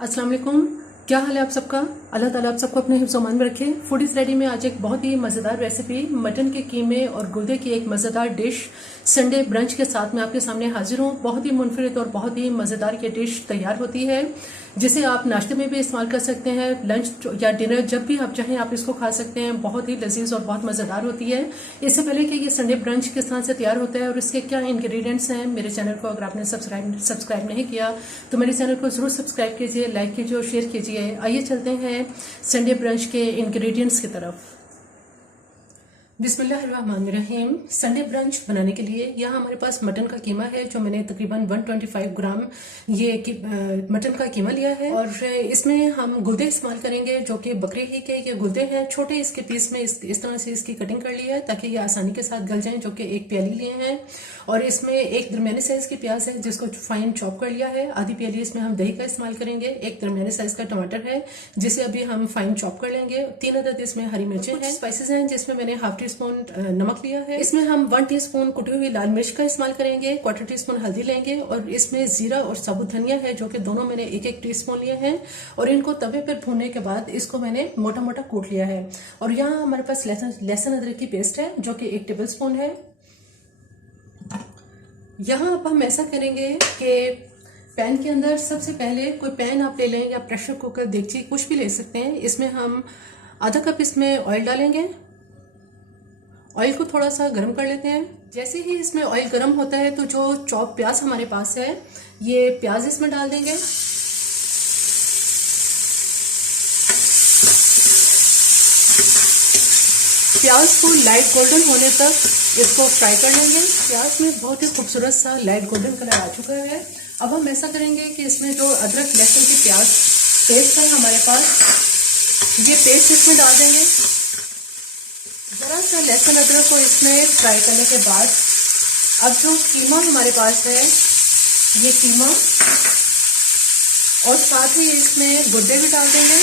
अस्सलाम वालेकुम। क्या हाल है आप सबका? अल्लाह ताला आप सबको अपने हिफ्ज़-ओ-मान में रखे। फूडीज रेडी में आज एक बहुत ही मज़ेदार रेसिपी मटन के कीमे और गुर्दे की एक मज़ेदार डिश संडे ब्रंच के साथ में आपके सामने हाजिर हूँ। बहुत ही मुनफरिद और बहुत ही मज़ेदार ये डिश तैयार होती है, जिसे आप नाश्ते में भी इस्तेमाल कर सकते हैं, लंच या डिनर जब भी आप चाहें आप इसको खा सकते हैं। बहुत ही लजीज और बहुत मज़ेदार होती है। इससे पहले कि ये संडे ब्रंच किस तरह से तैयार होता है और इसके क्या इंग्रेडिएंट्स हैं, मेरे चैनल को अगर आपने सब्सक्राइब नहीं किया तो मेरे चैनल को जरूर सब्सक्राइब कीजिए, लाइक कीजिए और शेयर कीजिए। आइए चलते हैं संडे ब्रंच के इंग्रेडिएंट्स की तरफ। बिस्मिल्लाहिर्रहमानिर्रहीम। संडे ब्रंच बनाने के लिए यहाँ हमारे पास मटन का कीमा है, जो मैंने तकरीबन 125 ग्राम ये मटन का कीमा लिया है। और इसमें हम गुर्दे इस्तेमाल करेंगे, जो कि बकरी ही के ये गुर्दे हैं। छोटे इसके पीस में इस तरह से इसकी कटिंग कर लिया है ताकि ये आसानी के साथ गल जाएं, जो कि एक प्याली लिए हैं। और इसमें एक दरमियाने साइज की प्याज है जिसको फाइन चॉप कर लिया है। आधी प्याली इसमें हम दही का इस्तेमाल करेंगे। एक दरमियाने साइज का टमाटर है जिसे अभी हम फाइन चॉप कर लेंगे। 3 अदद इसमें हरी मिर्चें हैं। स्पाइसेस हैं जिसमें मैंने हाफ टी स्पून नमक लिया है। इसमें हम 1 टीस्पून कुटी हुई लाल मिर्च का इस्तेमाल करेंगे। 1/4 टीस्पून हल्दी लेंगे और इसमें जीरा और साबुत धनिया है, जो कि दोनों मैंने 1-1 टीस्पून लिए हैं। और इनको तवे पर भूनने के बाद इसको मैंने मोटा मोटा कूट लिया है। और यहाँ हमारे पास लहसुन अदरक की पेस्ट है, जो कि 1 टेबल स्पून है। यहाँ अब हम ऐसा करेंगे कि पैन के अंदर सबसे पहले कोई पैन आप ले लें या प्रेशर कुकर देगची कुछ भी ले सकते हैं। इसमें हम आधा कप इसमें ऑयल डालेंगे। ऑयल को थोड़ा सा गर्म कर लेते हैं। जैसे ही इसमें ऑयल गर्म होता है तो जो चॉप प्याज हमारे पास है, ये प्याज इसमें डाल देंगे। प्याज को लाइट गोल्डन होने तक इसको फ्राई कर लेंगे। प्याज में बहुत ही खूबसूरत सा लाइट गोल्डन कलर आ चुका है। अब हम ऐसा करेंगे कि इसमें जो अदरक लहसुन की प्याज पेस्ट है हमारे पास, ये पेस्ट इसमें डाल देंगे। जरा सा लहसुन अदरक को इसमें फ्राई करने के बाद अब जो कीमा हमारे पास है, ये कीमा और साथ ही इसमें गुर्दे भी डाल देंगे।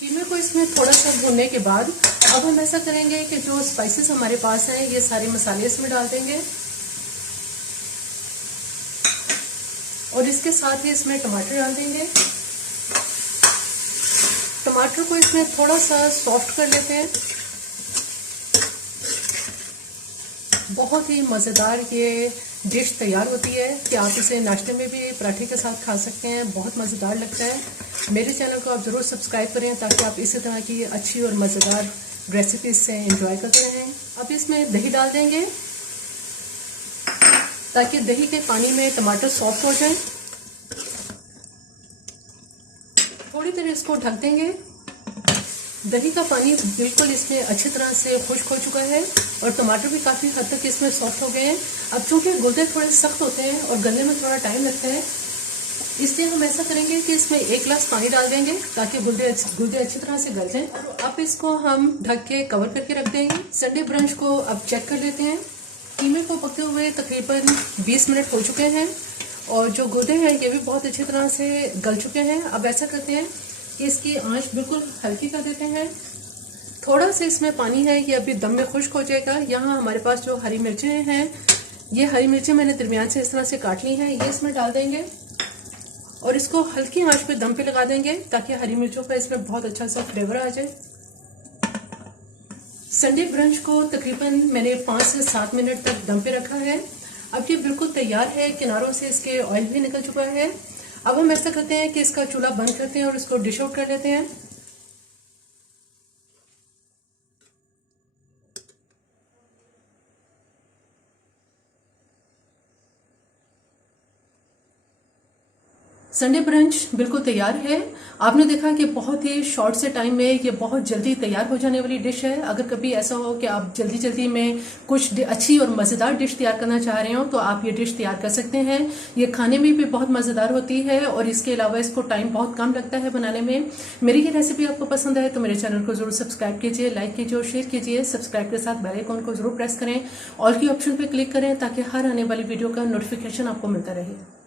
कीमे को इसमें थोड़ा सा भूनने के बाद अब हम ऐसा करेंगे कि जो स्पाइसेस हमारे पास हैं, ये सारे मसाले इसमें डाल देंगे। और इसके साथ ही इसमें टमाटर डाल देंगे। टमाटर को इसमें थोड़ा सा सॉफ्ट कर लेते हैं। बहुत ही मज़ेदार ये डिश तैयार होती है कि आप इसे नाश्ते में भी पराठे के साथ खा सकते हैं। बहुत मज़ेदार लगता है। मेरे चैनल को आप ज़रूर सब्सक्राइब करें ताकि आप इसी तरह की अच्छी और मज़ेदार रेसिपीज से एंजॉय करते रहें। अब इसमें दही डाल देंगे ताकि दही के पानी में टमाटर सॉफ्ट हो जाए। थोड़ी देर इसको ढक देंगे। दही का पानी बिल्कुल इसमें अच्छी तरह से खुश्क हो चुका है और टमाटर भी काफ़ी हद तक इसमें सॉफ्ट हो गए हैं। अब चूंकि गुर्दे थोड़े सख्त होते हैं और गलने में थोड़ा टाइम लगता है, इसलिए हम ऐसा करेंगे कि इसमें 1 गिलास पानी डाल देंगे ताकि गुर्दे अच्छी तरह से गल जाएं। और अब इसको हम ढक के कवर करके रख देंगे। संडे ब्रंच को अब चेक कर लेते हैं। कीमे को पकते हुए तकरीबन 20 मिनट हो चुके हैं और जो गुर्दे हैं ये भी बहुत अच्छी तरह से गल चुके हैं। अब ऐसा करते हैं कि इसकी आंच बिल्कुल हल्की कर देते हैं। थोड़ा सा इसमें पानी है, ये अभी दम में खुश्क हो जाएगा। यहाँ हमारे पास जो हरी मिर्चें हैं, ये हरी मिर्चें मैंने दरमियान से इस तरह से काट ली हैं, ये इसमें डाल देंगे और इसको हल्की आंच पे दम पे लगा देंगे ताकि हरी मिर्चों का इसमें बहुत अच्छा सा फ्लेवर आ जाए। संडे ब्रंच को तकरीबन मैंने 5 से 7 मिनट तक दम पे रखा है। अब ये बिल्कुल तैयार है, किनारों से इसके ऑयल भी निकल चुका है। अब हम ऐसा करते हैं कि इसका चूल्हा बंद करते हैं और इसको डिश आउट कर लेते हैं। संडे ब्रंच बिल्कुल तैयार है। आपने देखा कि बहुत ही शॉर्ट से टाइम में ये बहुत जल्दी तैयार हो जाने वाली डिश है। अगर कभी ऐसा हो कि आप जल्दी जल्दी में कुछ अच्छी और मज़ेदार डिश तैयार करना चाह रहे हो तो आप ये डिश तैयार कर सकते हैं। ये खाने में भी बहुत मज़ेदार होती है और इसके अलावा इसको टाइम बहुत कम लगता है बनाने में। मेरी ये रेसिपी आपको पसंद आए तो मेरे चैनल को जरूर सब्सक्राइब कीजिए, लाइक कीजिए और शेयर कीजिए। सब्सक्राइब के साथ बेल आइकन को जरूर प्रेस करें, ऑल की ऑप्शन पर क्लिक करें ताकि हर आने वाली वीडियो का नोटिफिकेशन आपको मिलता रहे।